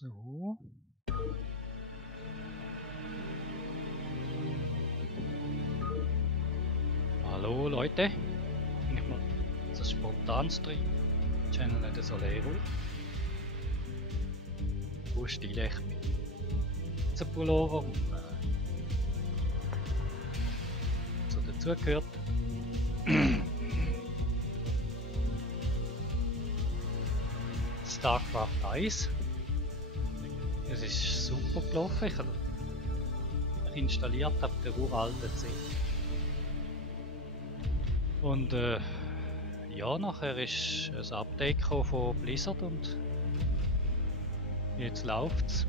So. Hallo Leute, ich mache jetzt einen Spontan-Stream. Channel nicht so leer aus. Wo stehe ich mit diesem Pullover und so dazugehört. StarCraft 1. Es ist super gelaufen. Ich habe es installiert auf der uralten Zeit. Und ja, nachher ist ein Update gekommen von Blizzard und jetzt läuft's.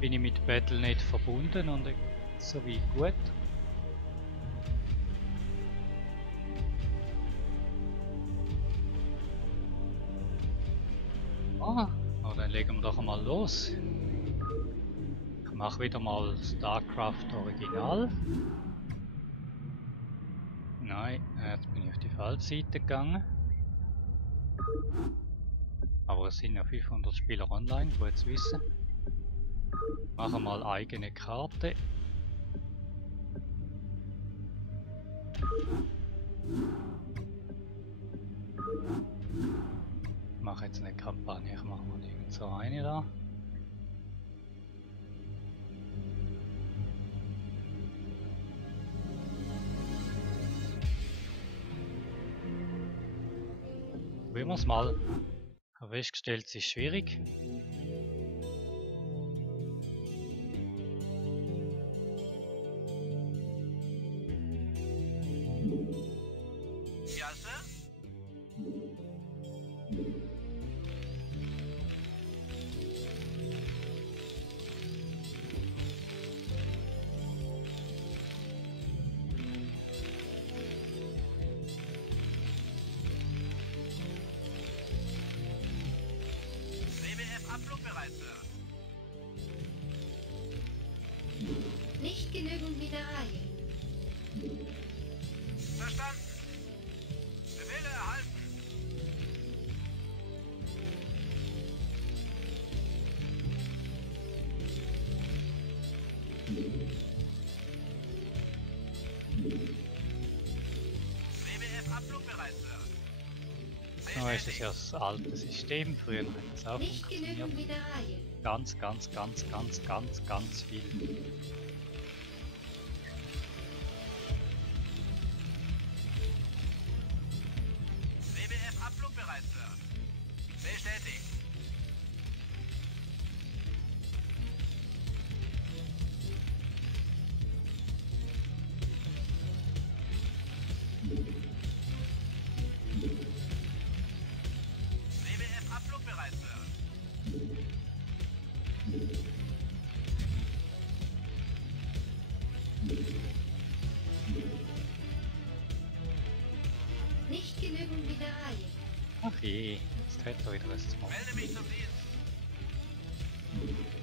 Bin ich mit Battle.net verbunden und soweit gut. Na dann legen wir doch einmal los. Ich mache wieder mal StarCraft Original. Nein, jetzt bin ich auf die falsche Seite gegangen. Aber es sind ja 500 Spieler online, gut zu wissen. Machen mal eigene Karte. Ich mache jetzt eine Kampagne, ich mache mal irgend so eine da. Probieren wir es mal. Ich habe festgestellt, es ist schwierig. Nicht genügend Mineralien. Verstanden. Befehle erhalten. WWF ablugbereit, Sir. Oh, es ist ja das alte System. Früher hat es auch Nicht genügend funktioniert. Mineralien. Ganz viel. WWF ablugbereit, Sir. Bestätigt. WWF ablugbereit, Sir. Nicht genügend Mineralien. Ach je, jetzt hat er wieder was zu machen. Melde mich zum Dienst.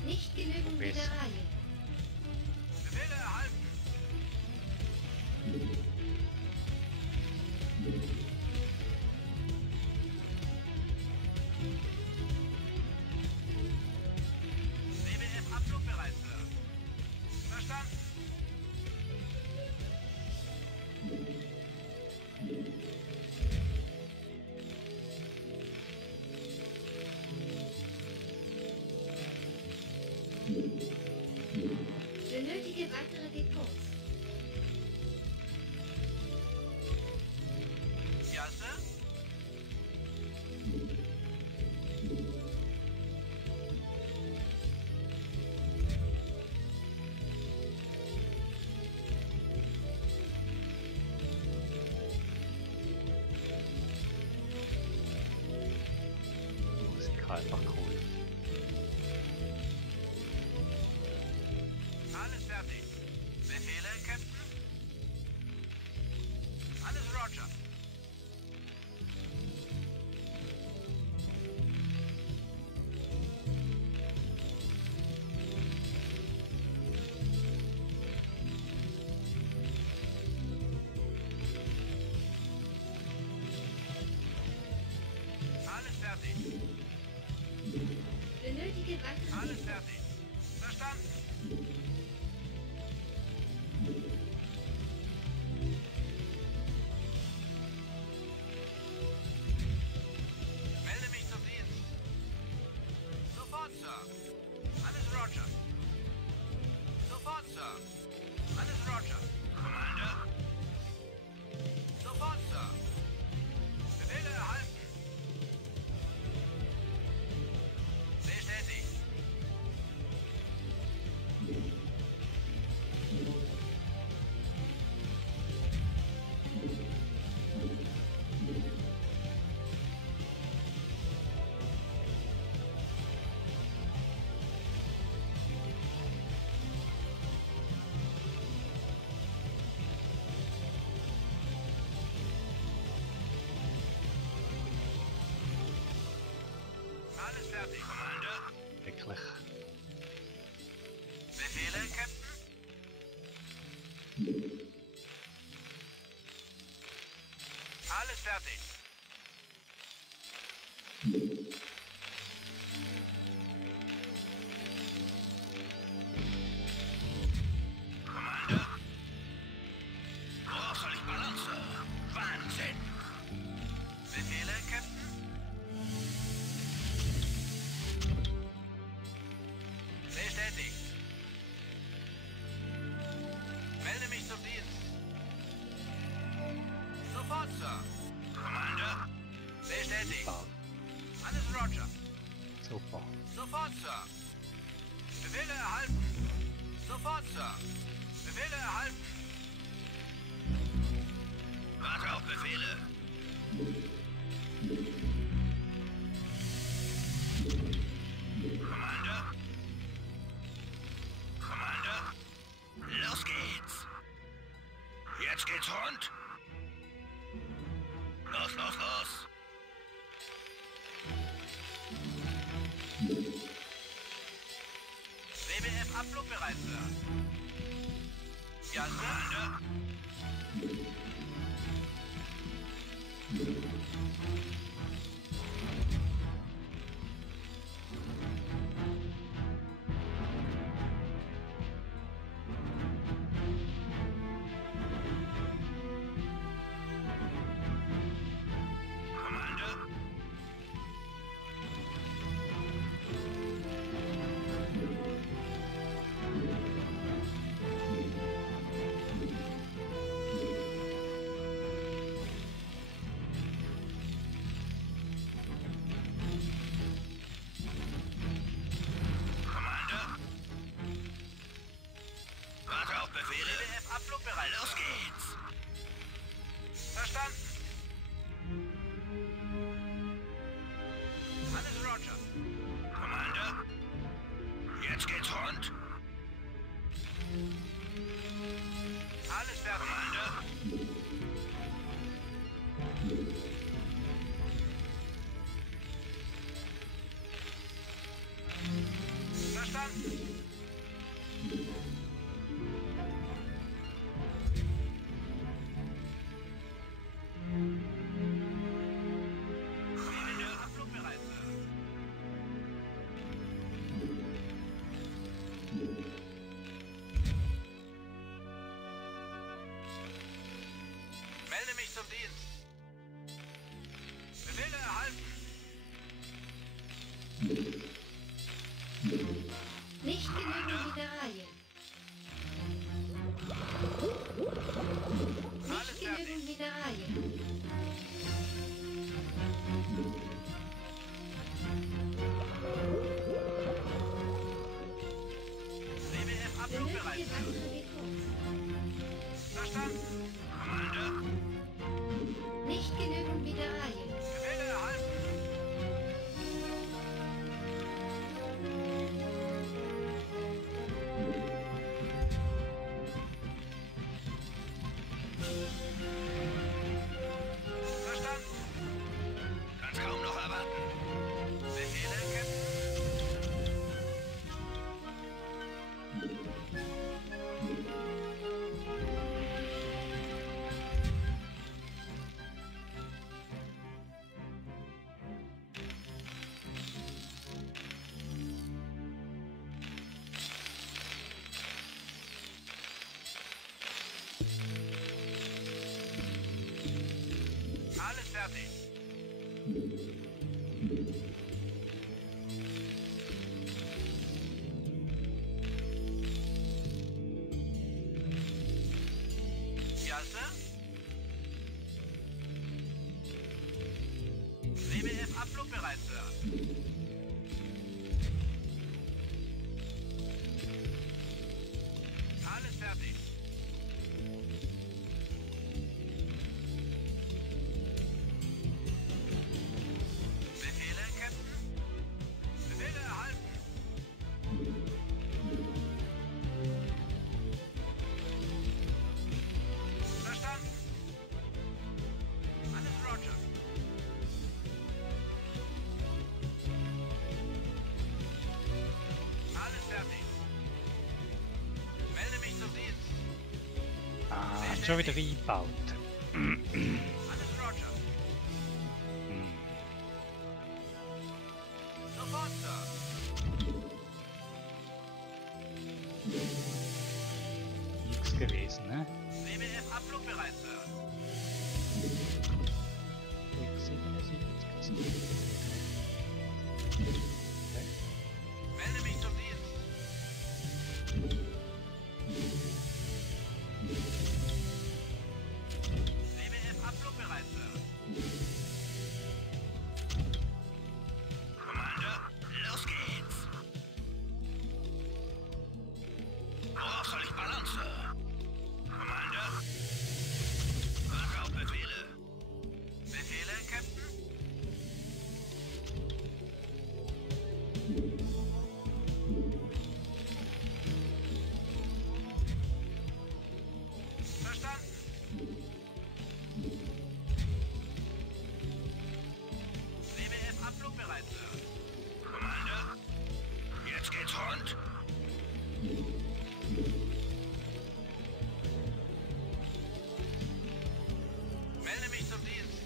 Nicht genügend Besser. Mineralien. Befehle erhalten. WWF ablugbereit, Sir. Verstanden. Benötige weitere Depots. Ja, Sir. Die Musik einfach cool. Alles fertig. Befehle, Captain? Alles Roger. Alles fertig. Benötige weitere Alles Depots. fertig. Verstanden. Melde mich zum Dienst. Sofort, Sir. Alles Roger. Sofort, Sir. Alles Roger. Commander. Sofort, Sir. Befehle erhalten. Bestätigt. Alles fertig, Commander. Wirklich. Befehle, Captain? Alles fertig. Commander? Worauf soll ich balancen? Wahnsinn! Befehle, Captain? Bestätigt. Melde mich zum Dienst. Sofort, Sir. Commander? Bestätigt. Super. Alles Roger. Super. Sofort, Sir. Befehle erhalten. Sofort, Sir. Befehle erhalten. Warte auf Befehle. Commander? Commander? Los geht's. Jetzt geht's rund. Los, los, los. WBF abflugbereit, Sir. Ja, Sir. Commander? Commander? Commander? Warte auf Befehle. WBF abflugbereit. Los geht's. Verstanden. Alles Roger. Commander? Jetzt geht's rund. Alles fertig. Commander? Verstanden. Commander, abflugbereit, Sir. Melde mich zum Dienst. Befehle erhalten. Nicht genügend Mineralien. Alles Nicht fertig. genügend Mineralien. WBF abflugbereit, Benötige Sir. weitere Depots. Verstanden. Commander? Nicht genügend Mineralien. Befehle erhalten. Klasse. WBF-Abflug bereit, Sir. Alles fertig. Befehle, Captain? Befehle erhalten. Verstanden. Alles Roger. Alles fertig. Melde mich zum Dienst. Ah, schon wieder eingebaut. Alles Roger. Sofort, Sir. Nichts gewesen, ne? WBF-Abflug bereit, Sir. 77. Okay. Melde mich zum Dienst. WBF-Abflug bereit, Sir. Commander, los geht's. Worauf soll ich ballern, Sir? Commander? Warte auf Befehle. Befehle, Captain? Verstanden. WBF-Abflug bereit, Sir. Commander? Jetzt geht's rund. Melde mich zum Dienst.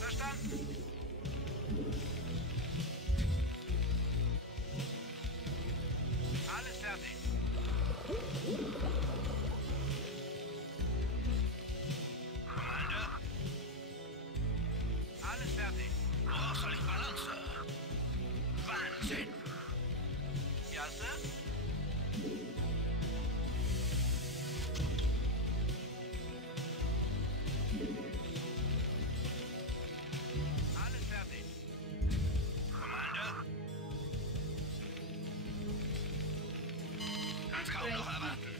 Verstanden. Alles fertig. Commander? Alles fertig. Worauf soll ich ballern, Sir? Wahnsinn. Ja, Sir? Alles fertig. Commander? Kann's kaum noch erwarten.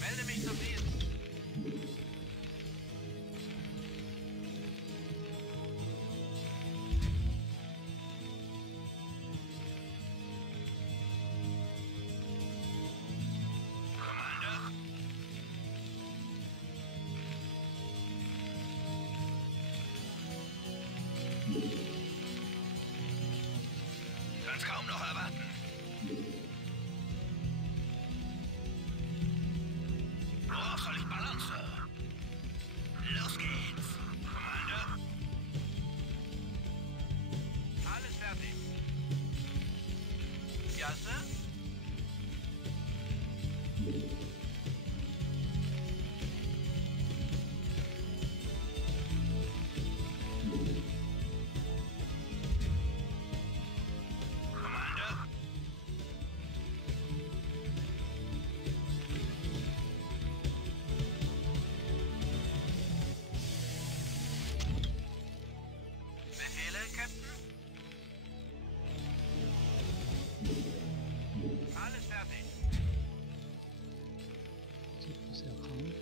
Melde mich zum Dienst. Commander? Kann's kaum noch erwarten. Worauf soll ich ballern, Sir? Los geht's. Commander? Alles fertig. Ja, Sir? Commander? Befehle, Captain? Alles fertig. Typus erkannt.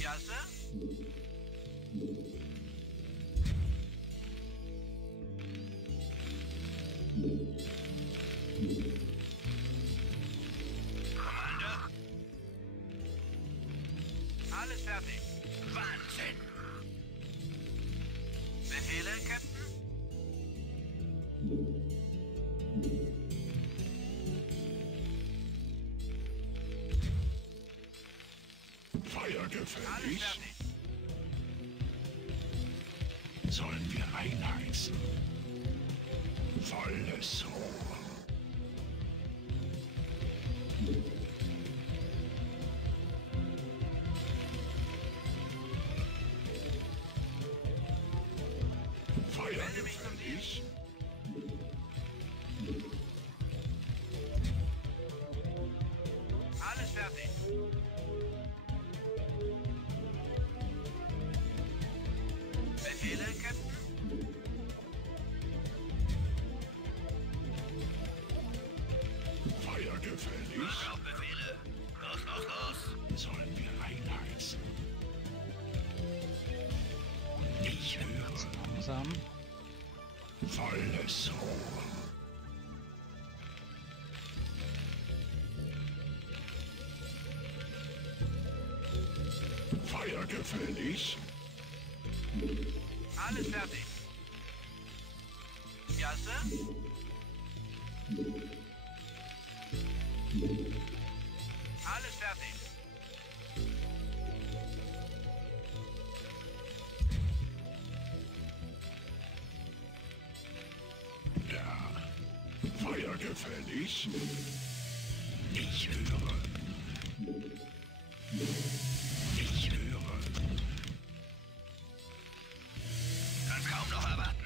Ja, Sir? Commander? Alles fertig. Wahnsinn. Befehle, Captain? Alles Feuergefällig? fertig. Sollen wir einheizen? Volles Rohr. Volles Rohr. Feuer gefällig. Alles fertig. Ja, Sir? Alles fertig. Ja. Feuer gefällig. Ich höre. Ich höre. Kann's kaum noch erwarten.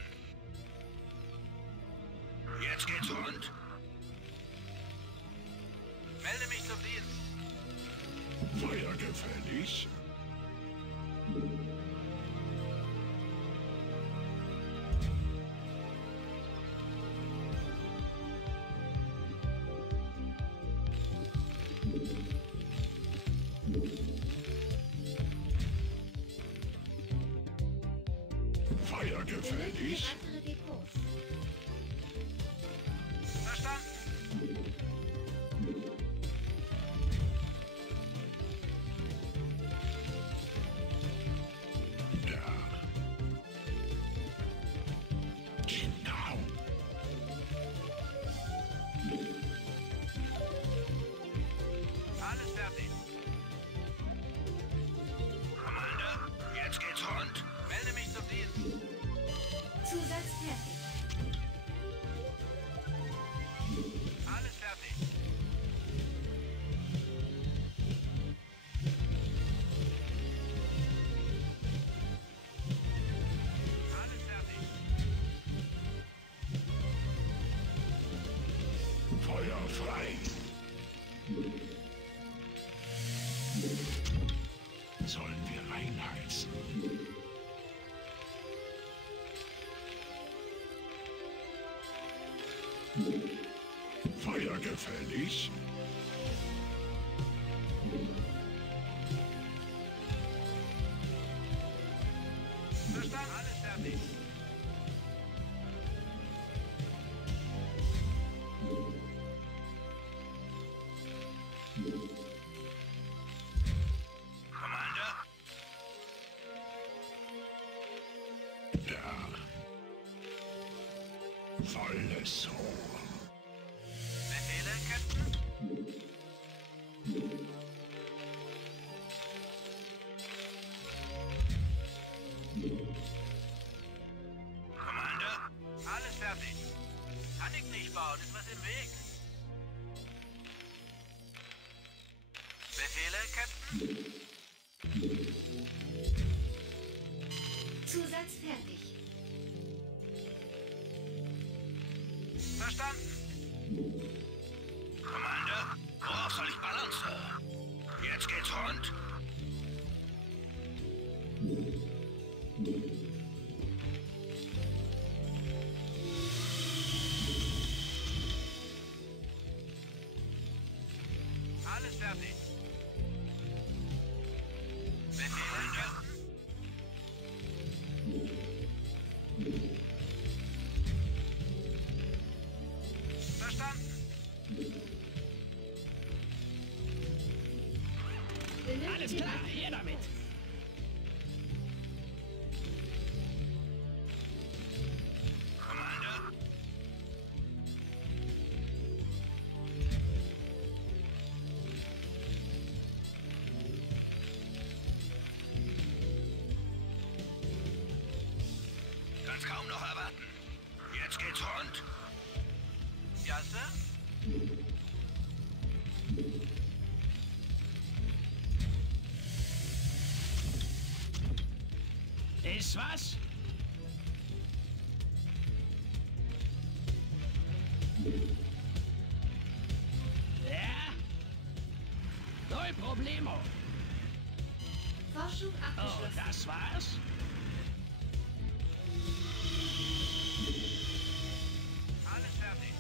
Jetzt geht's rund. Melde mich zum Dienst. Feuer gefällig. Feuer gefällig. Weitere Depots. Verstanden. Ja. Genau. Alles fertig. Commander, jetzt geht's rund. Melde mich zum Dienst. Zusatz fertig. Alles fertig. Alles fertig. Feuer frei. Sollen wir einheizen? Feuer gefällig. Verstanden. Alles fertig. Commander, Ja. Volles Rohr. Befehle, Captain? Commander, alles fertig. Kann ich nicht bauen, ist was im Weg. Befehle, Captain? Zusatz fertig. Verstanden. Commander, worauf soll ich ballern, Sir? Jetzt geht's rund. Alles fertig. Befehle, Captain? Verstanden. Alles klar, her damit! Commander? Kann's kaum noch erwarten. Jetzt geht's rund. Ja, Sir? Ist was? Ja? Null Problemo. Forschung Oh, abgeschlossen. das war's? Alles fertig.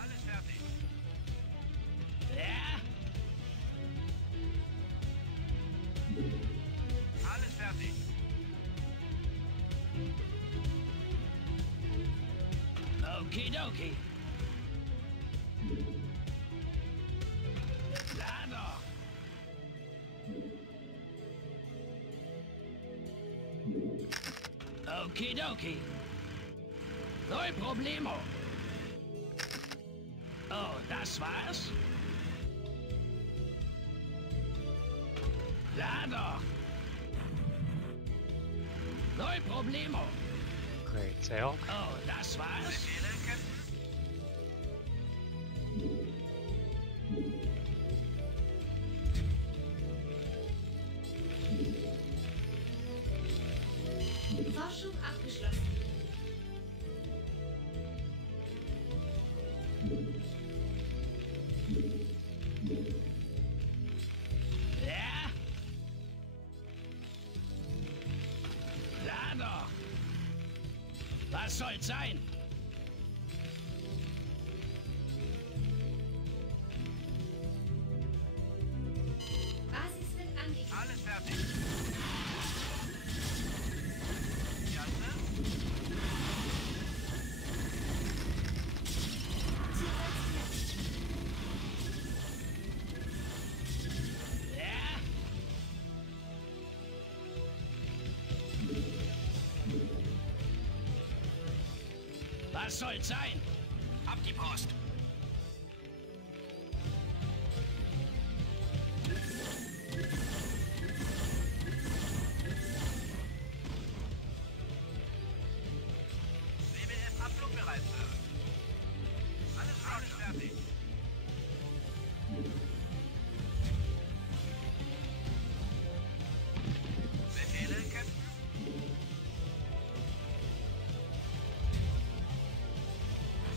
Alles fertig. Alles fertig. Okidoki. Da doch. Okidoki. No problemo. Oh, das war's? Da doch. No problemo. Okay, Zerg. Oh, das war's? Befehle, Captain? Forschung abgeschlossen. Ja? Da doch. Was soll's sein? Basis wird angegriffen. Alles fertig. Jasse? Zusatz fertig. Ja? Was soll's sein? Ab die Post. WBF abflugbereit, Sir. Alles fertig. Befehle, Captain?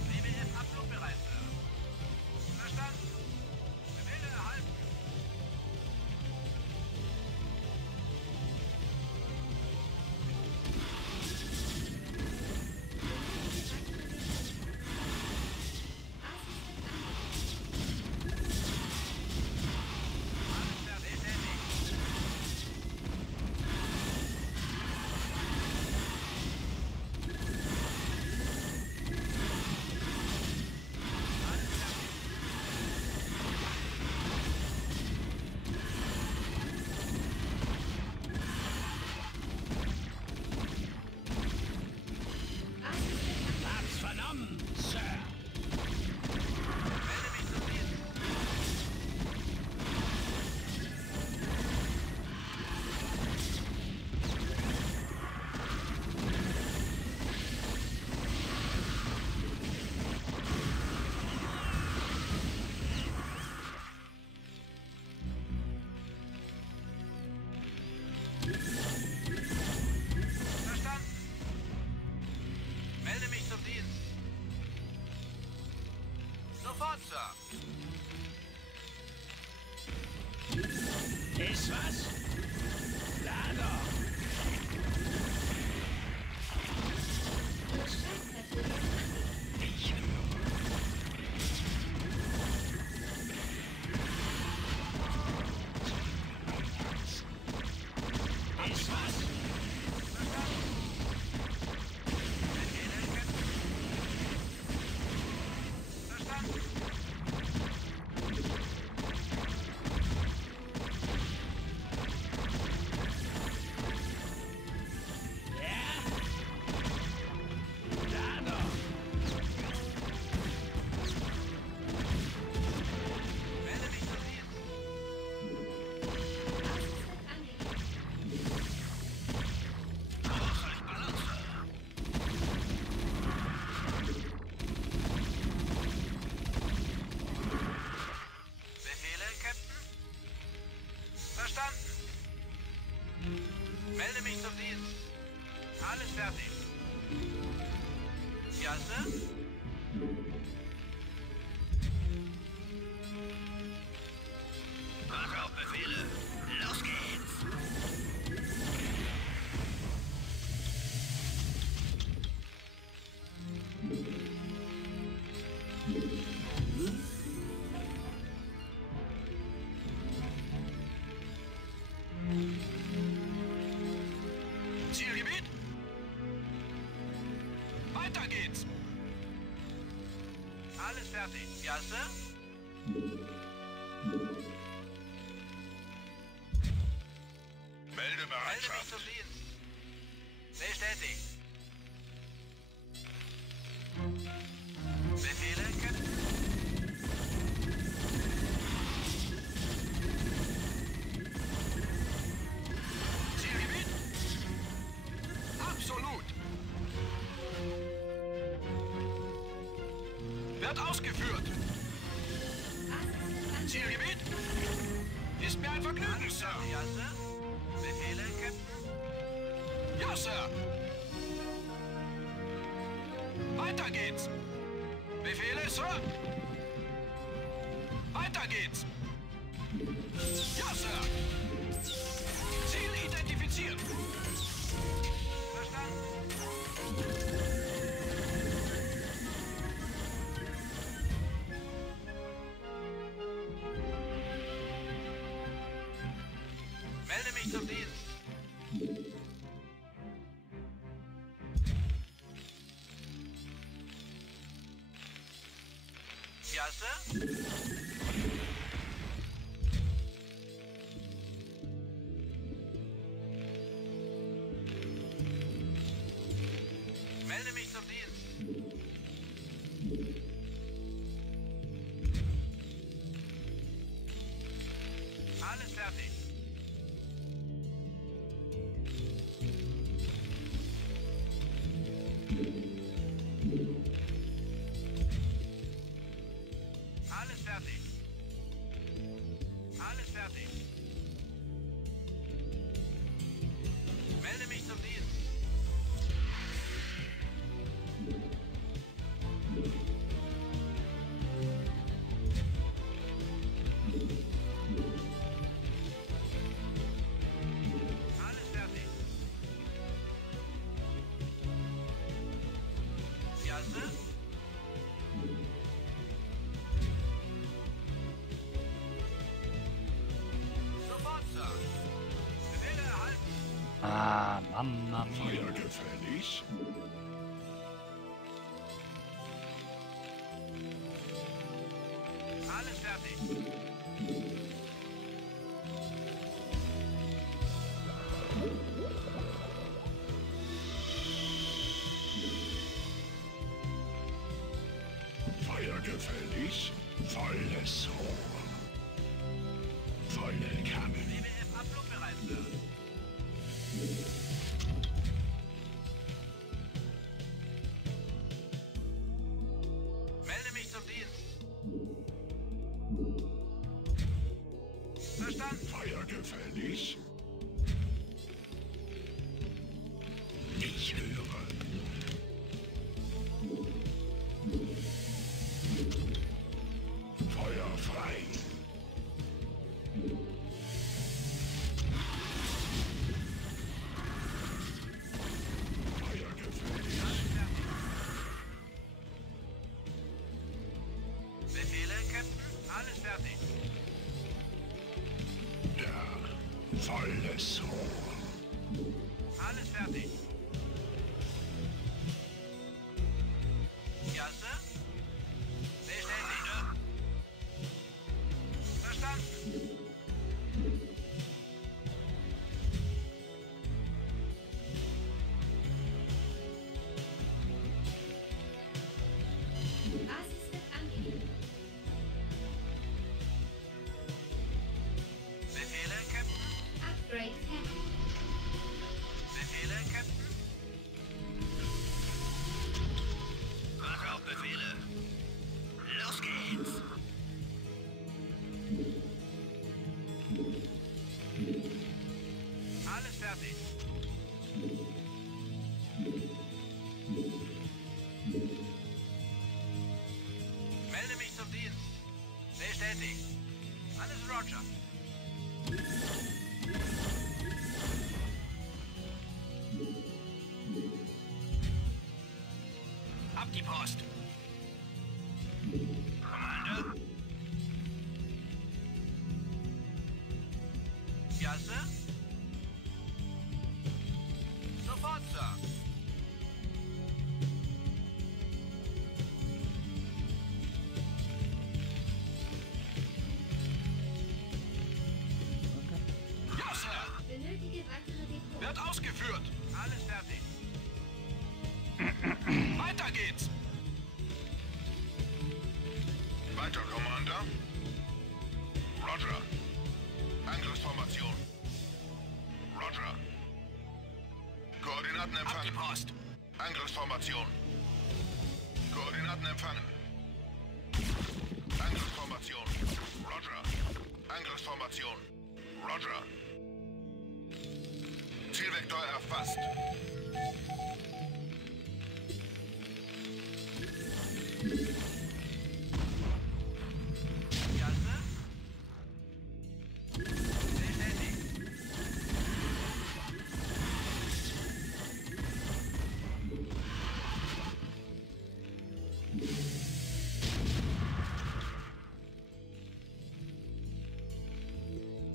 WBF abflugbereit, Sir. Verstanden. Befehle erhalten. Alles fertig. Basis wird angegriffen. Hab's vernommen, Sir. Melde mich zum Dienst. Verstanden. Melde mich zum Dienst. Sofort, Sir. Ist was? Da doch. Ihre Streitkräfte werden angegriffen. Ich Ist was? Befehle, Captain? Verstanden. Ja? Da doch. Melde mich zum Dienst. Basis wird angegriffen. Was soll ich benutzen? Befehle, Captain? Verstanden. Melde mich zum Dienst. Alles fertig. Jasse? Warte auf Befehle. Los geht's. fertig. Ja, Sir? Melde mich zum Dienst. Bestätigt. Befehle, Captain? Zielgebiet? Absolut. Wird ausgeführt. Zielgebiet? Ist mir ein Vergnügen, Sir. Ja, Sir? Befehle, Captain? Ja, Sir. Weiter geht's. Befehle, Sir? Weiter geht's. Ja, Sir. Ziel identifiziert. Verstanden. Melde mich zum Dienst. Ja, Sir? Melde mich zum Dienst. Alles fertig. Alles fertig. Alles fertig. Melde mich zum Dienst. Alles fertig. Ja, Sir? Sofort, Sir. Befehle erhalten. Ah, Mamma mia. Feuer gefällig? Alles fertig. Feuer gefällig? Volles Rohr. Volle Kanne. WWF abflugbereit, Sir. Melde mich zum Dienst. Verstanden. Feuer gefällig? Ich höre. Feuer frei. Feuer gefällig? Befehle, Captain? Alles fertig. Ja, volles Rohr. Alles fertig. Ja, Sir? Bestätigt. Verstanden. Basis wird angegeben. Befehle, Captain? Upgrade fertig. Befehle, Captain? Mach auf Befehle. Los geht's. Alles fertig. Melde mich zum Dienst. Bestätigt. Alles Roger. Ab die Post. Commander? Ja, Sir? Sofort, Sir. Wird ausgeführt. Alles fertig. Weiter geht's. Weiter, Commander. Roger. Angriffsformation. Roger. Koordinaten Ab die empfangen. Post. Angriffsformation. Koordinaten empfangen. Angriffsformation. Roger. Angriffsformation. Roger. Zielvektor erfasst. Ja, Sir. Bestätigt.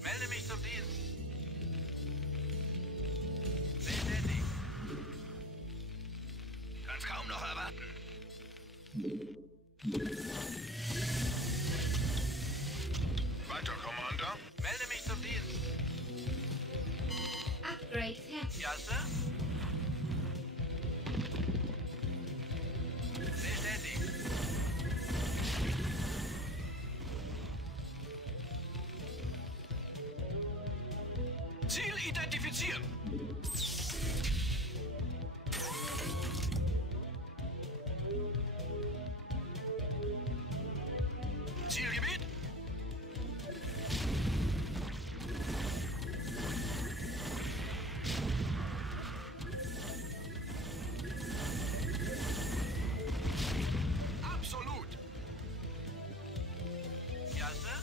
Melde mich zum Dienst. Bestätigt. Kann's kaum noch erwarten. Weiter, Commander. Melde mich zum Dienst. Upgrade fertig. Ja, Sir. Bestätigt. Ziel identifizieren. Zielgebiet. Absolut. Ja, Sir.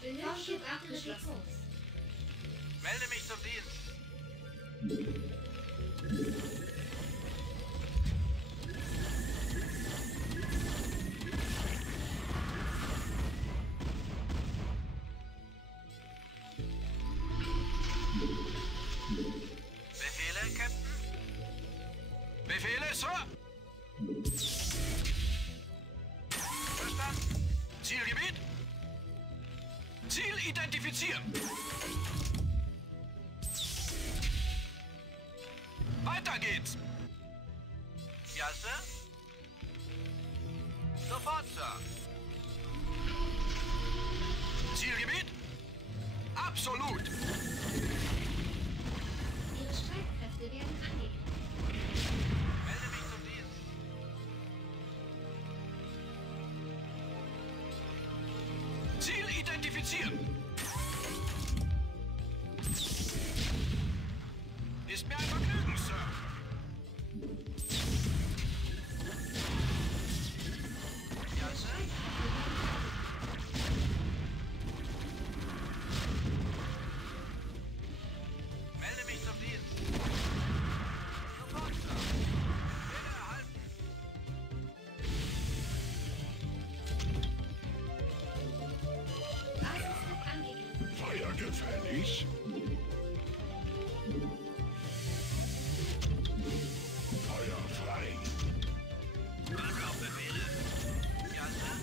Benötigt abgeschlossen. Melde mich zum Dienst. Befehle, Captain? Befehle, Sir? Verstanden. Zielgebiet? Ziel identifizieren. Weiter geht's. Ja, Sir? Sofort, Sir. Zielgebiet? Absolut. Ihre Streitkräfte werden angegriffen. Melde mich zum Dienst. Ziel identifizieren. Ist mir ein Vergnügen, Sir. Ja, Sir? Melde mich zum Dienst. Sofort, Sir. Bitte erhalten. Basis wird angegriffen. Feuer gefällig. Feuer frei. Anlaufbefehle. Ja, Sir?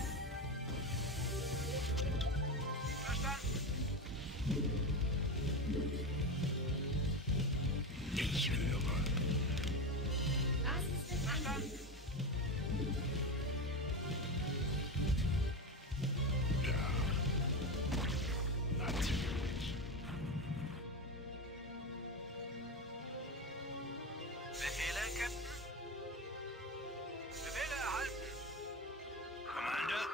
Verstanden. Ich höre. Basis wird Verstanden. angegriffen. Ja. Natürlich. Befehle, Captain? Befehle erhalten. Commander?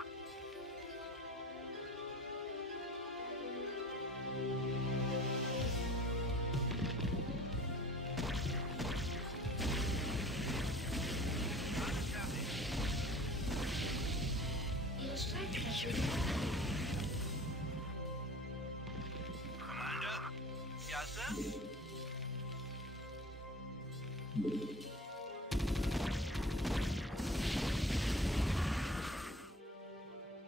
Alles fertig. Ihre Streitkräfte werden angegriffen. Commander? Ja, Sir?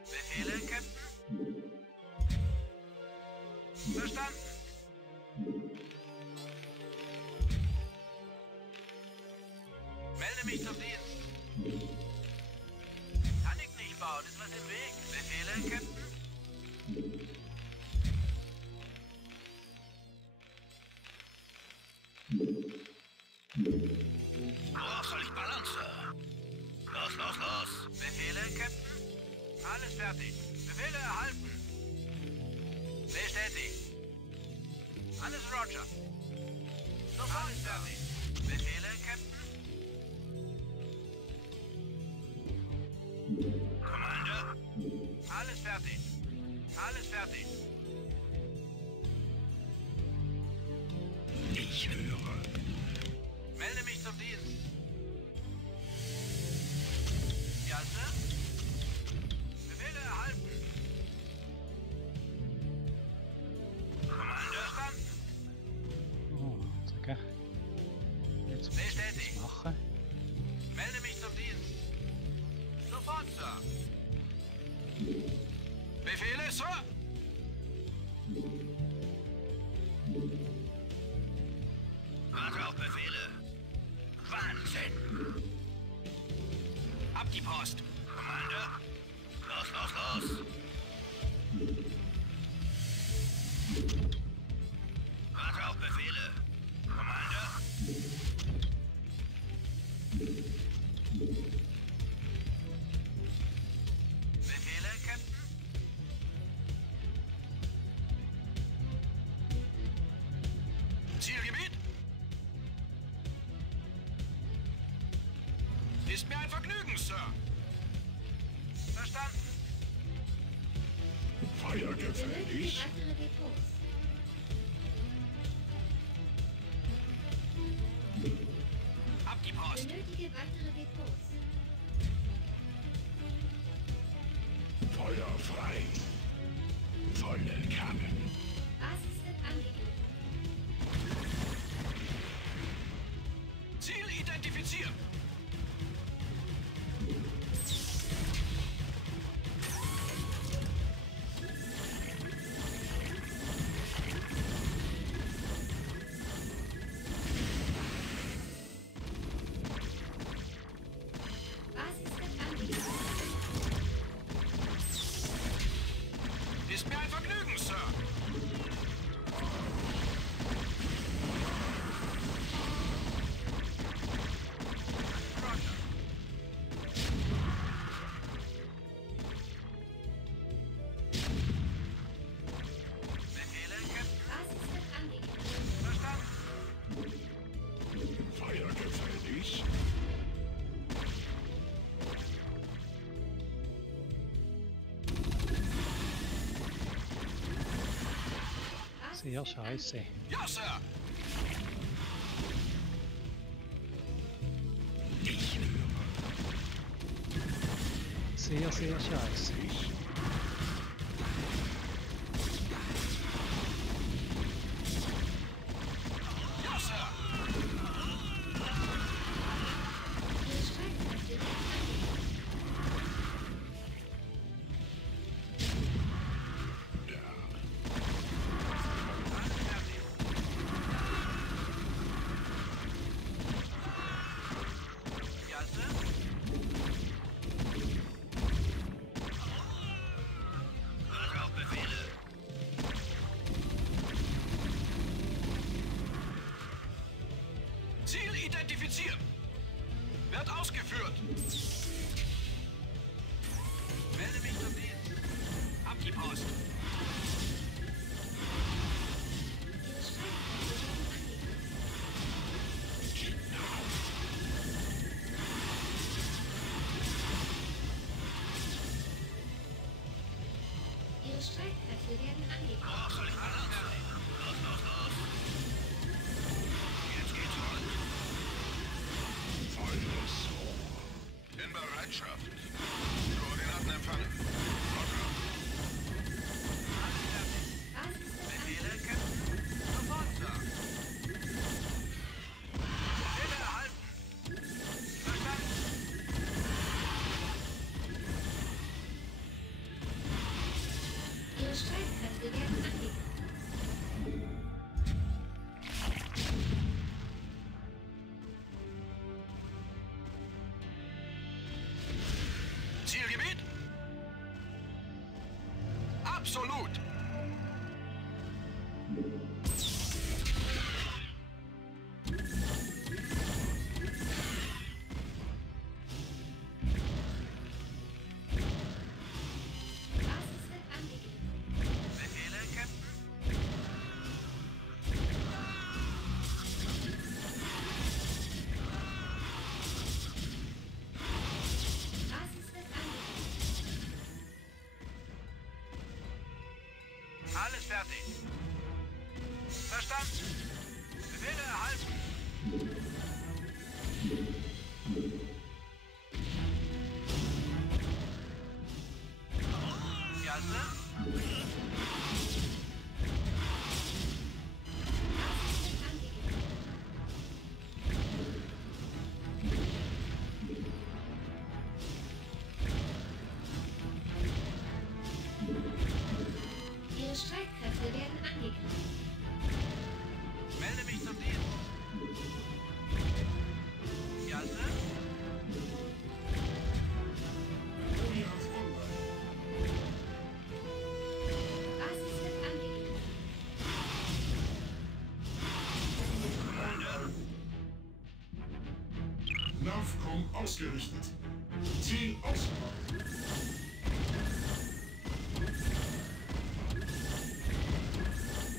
Befehle, Captain? Verstanden. Melde mich zum Dienst. Kann ich nicht bauen, ist was im Weg. Befehle, Captain? Worauf soll ich ballern, Sir? Los, los, los! Befehle, Captain? Alles fertig. Befehle erhalten. Bestätigt. Alles Roger. Sofort alles fertig. Befehle, Captain? Commander? Alles fertig. Alles fertig. Ich höre. Melde mich zum Dienst. Ja, Sir? Befehle erhalten. Commander? Verstanden. Oh, danke. Jetzt muss ich Bestätigt. das machen. Melde mich zum Dienst. Sofort, Sir. Befehle, Sir? Warte auf Befehle. Wahnsinn! Ab die Post! Commander! Los, los, los! Warte auf Befehle! Commander! Befehle, Captain? Zielgebiet? Ist mir ein Vergnügen, Sir. Verstanden. Feuer Benötige gefällig. weitere Depots. Ab die Post. Benötige weitere Depots. Feuer frei. Volle Kanne. Basis wird angegeben. Ziel identifiziert. Basis wird angegeben. Ist mir ein Vergnügen, Sir. Roger. Befehle, Captain? Basis wird angegeben. Verstanden. Feuer gefällig. Basis Sehr wird scheiße. Ja, Sir. Ich höre. Sehr, sehr scheiße. Ja, Sir. Ihre Streitkräfte werden Alles fertig. Ja, Sir. Warte auf Befehle. Ziel identifiziert. Wird ausgeführt. Melde mich zum Dienst. Ab die Post. Ihre Streitkräfte werden angegeben. Ihre Streitkräfte werden angegeben. Worauf soll ich ballern? Los, los, los. Jetzt geht's rund. Volles In Bereitschaft. Koordinaten empfangen. Roger. Alles fertig. Basis wird Befehle, angegeben. Captain? Sofort, Sir. Befehle erhalten. Verstanden. Ihre Streitkräfte werden angegeben. Zielgebiet? Ab! Absolut. Basis wird angegeben. Befehle, Captain? Basis wird angegeben. Alles fertig. Verstanden. Befehle erhalten. Ja, Sir? Basis wird angegeben. Ihre Streitkräfte werden angegriffen. Melde mich zum Dienst. Ja, Sir? Basis wird angegeben. Navcom ausgerichtet. Ziel ausgemacht.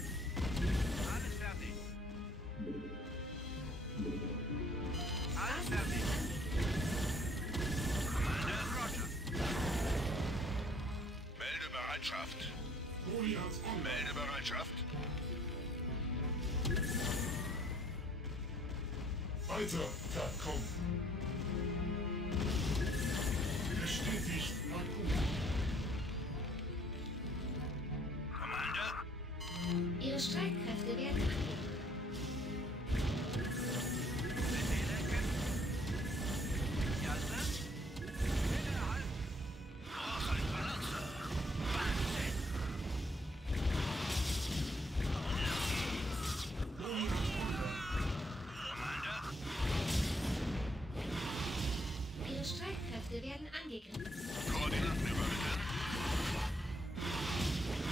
Alles fertig. Alles fertig. Commander Roger. Meldebereitschaft. Goliath online. Meldebereitschaft. Weiter verkommen. Bestätigt Akku. Commander. Ihre Streitkräfte werden angegriffen. Befehle, Captain. Ja, Sir? Befehle erhalten. Ach, ein Balancer. Wahnsinn. Commander. Ihre Streitkräfte werden angegriffen. Koordinaten übermitteln.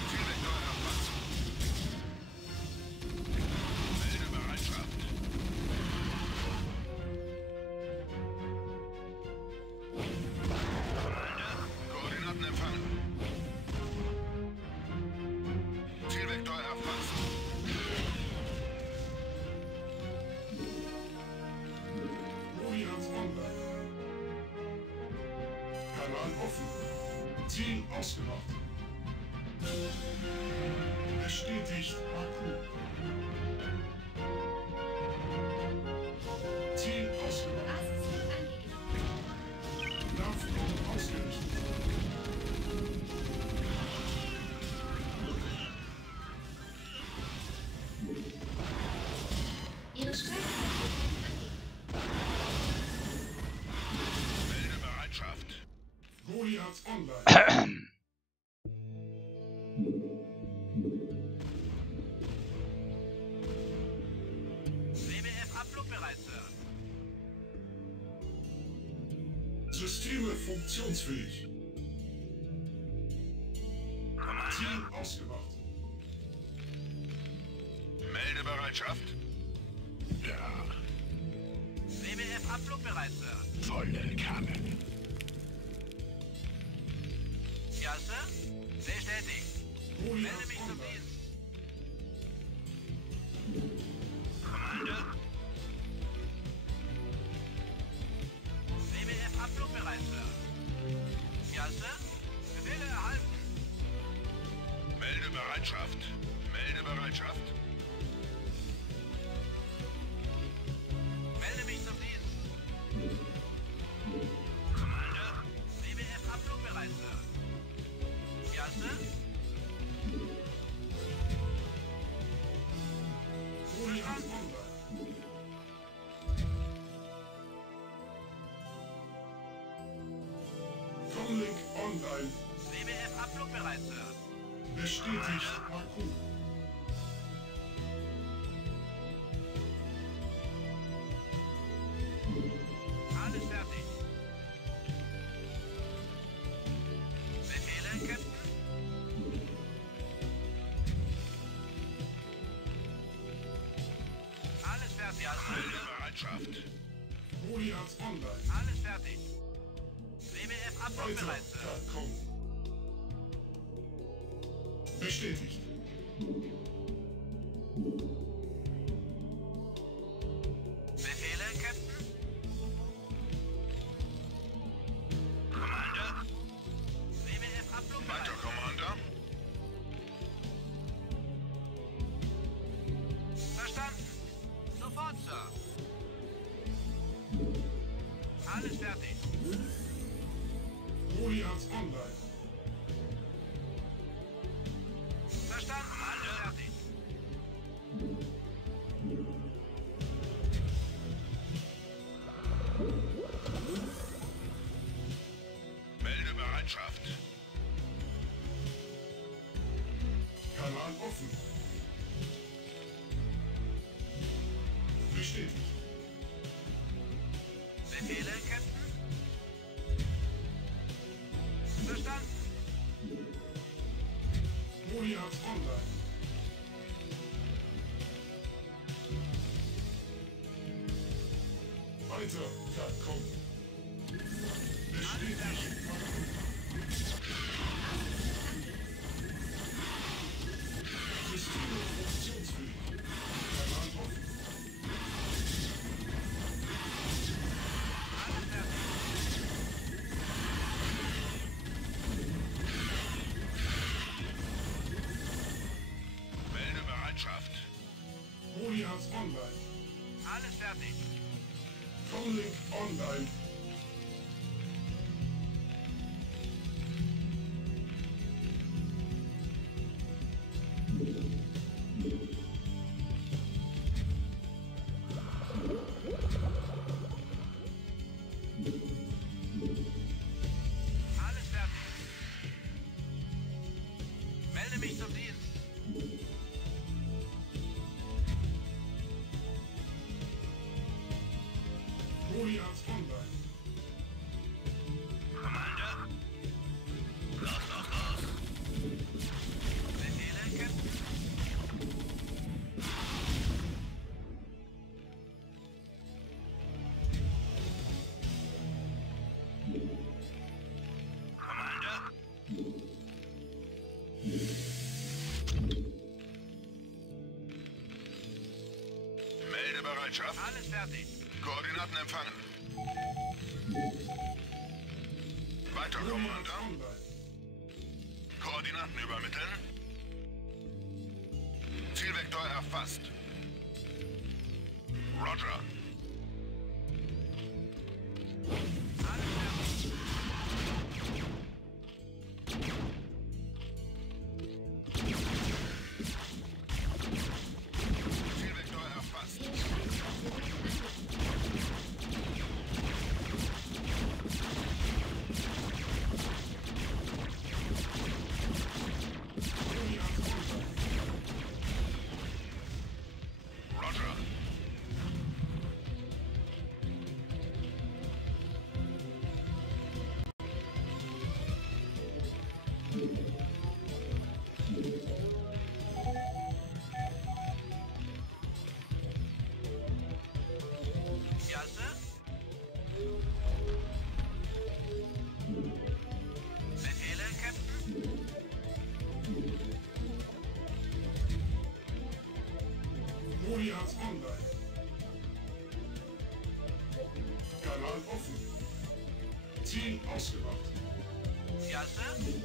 Zielvektor erfasst. Meldebereitschaft. Commander, Koordinaten empfangen. Zielvektor erfasst. Goliath online. Kanal offen. Ziel ausgemacht. Bestätigt Akku. Ziel ausgemacht. Basis wird angegeben. Navcom ausgerichtet. Ihre Streitkräfte werden angegriffen. Meldebereitschaft. Goliath online. WBF abflugbereit, Sir. Systeme funktionsfähig. Commander. Ziel ausgemacht. Meldebereitschaft. Ja, WBF abflugbereit, Sir. volle Kanne. Ja, Sir? Bestätigt. Melde Goliath mich zum online. Dienst. Commander. WBF abflugbereit, Sir. Ja, Sir? Befehle erhalten. Meldebereitschaft. Meldebereitschaft. Melde mich zum Dienst. Commander. WBF abflugbereit, Sir. Ja, Sir? Goliath online. Comlink online. WBF abflugbereit, Sir. Bestätigt Akku. Alles fertig. Befehle, Captain? Bereitschaft. Goliath online. Alles fertig. WWF Weiter abflugbereit, Sir. verkommen. Bestätigt. Befehle, Captain? Commander? WWF abflugbereit. Weiter, Commander. Verstanden. Sofort, Sir. Alles fertig. Goliath online. Verstanden. Alles fertig. Melde Bereitschaft. Kanal offen. Bestätigt. Befehle, Captain? Verstanden. Goliath online. Weiter verkommen. Bestätigt. Systeme funktionsfähig. Kanal offen. Alles fertig. Melde Bereitschaft. Goliath online. Alles fertig. Comlink online. Alles fertig. Melde mich zum Dienst. Goliath online. Commander? Los. Befehle, Captain? Commander? Melde Bereitschaft. Alles fertig. Koordinaten empfangen. Weiter, Commander. Koordinaten übermitteln. Zielvektor erfasst. Roger. Alles fertig. Zielvektor erfasst. Roger. Ja, Sir? Befehle, Captain? Goliath online. Kanal offen. Ziel ausgemacht. Ja, Sir?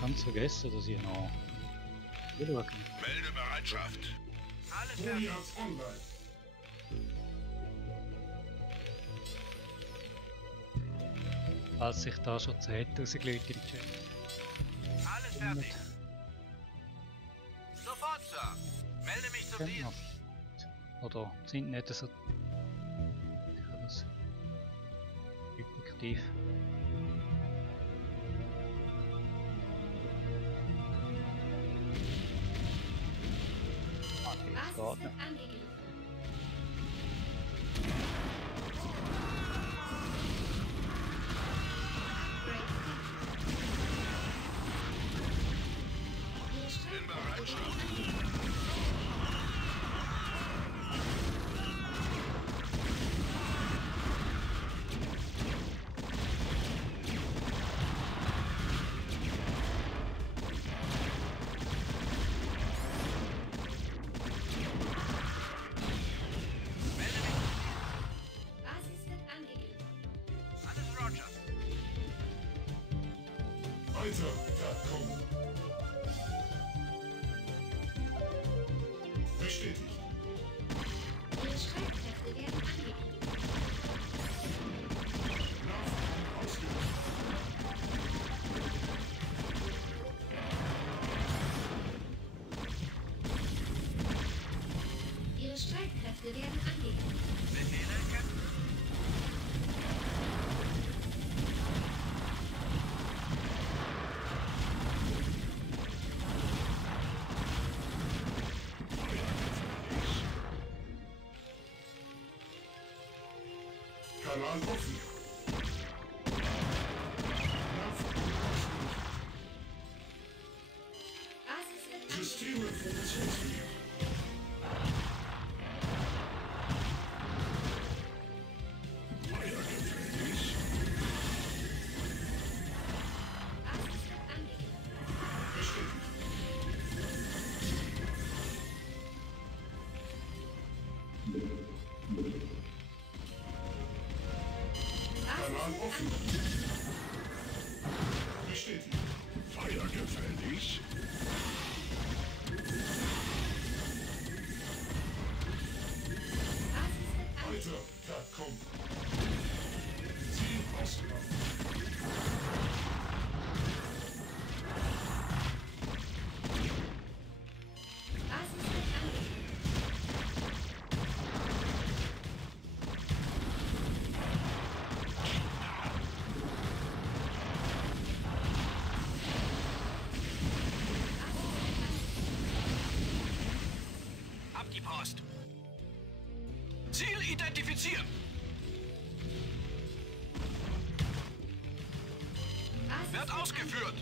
Ganz vergessen, dass ich noch schaue. Melde Bereitschaft. Alles fertig. Goliath online. Als sich da schon 10.000 Leute im Chat. Alles fertig. Sofort, Sir. Melde mich zum Genau. Dienst. Oder sind nicht so. Ich habe das effektiv. geht wird nicht. angegriffen. Ihre Streitkräfte werden angegriffen. Basis wird angegriffen. Alles Roger. Weiter verkommen. Bestätigt. Ihre Streitkräfte werden angegriffen. Nachfragen ausgeführt. Ihre Streitkräfte werden angegriffen. Befehle, Captain. Kanal offen. Nachfragen ausgeführt. Basis wird angegriffen. Systeme funktionsfähig. Weitergefällig. Basis wird angegriffen. Bestätigt. Kanal offen. Bestätigt. Weitergefällig. Basis wird angegriffen. Weiter verkommen. Ziel ausgemacht. Basis wird angegriffen. Ab die Post. Ziel identifizieren. Basis Wird ausgeführt.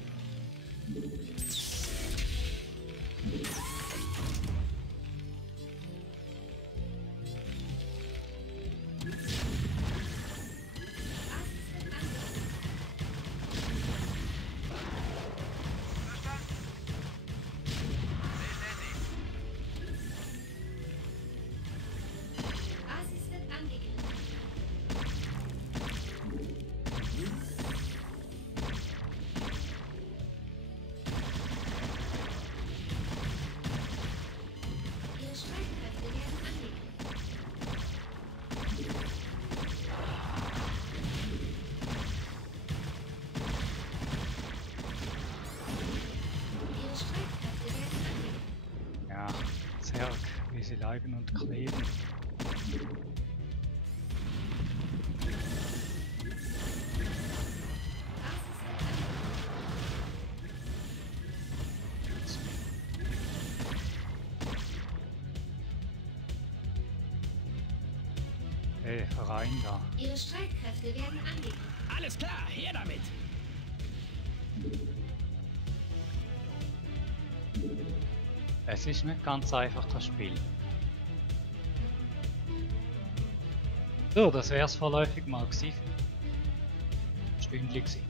Basis wird angegriffen. Verstanden. Bestätigt. Basis wird angegriffen. Ihre Streitkräfte werden angegriffen. Ihre Streitkräfte werden angegriffen. Ja, Zerg, wie sie leiden und kleben. Basis wird angegriffen. Hey, rein da. Ihre Streitkräfte werden angegriffen. Alles klar, her damit. Es ist nicht ganz einfach, das Spiel. So, das wäre es vorläufig mal gewesen. Stündchen gewesen.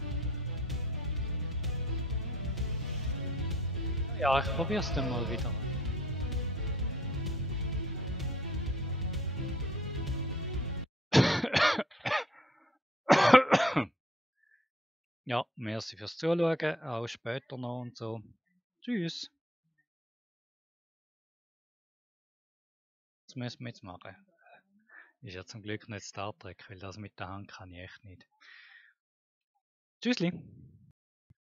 Ja, ich probiere es dann mal wieder. Ja, merci fürs Zuschauen, auch später noch und so. Tschüss. Das müssen wir jetzt machen. Ist ja zum Glück nicht Star Trek, weil das mit der Hand kann ich echt nicht. Tschüssli.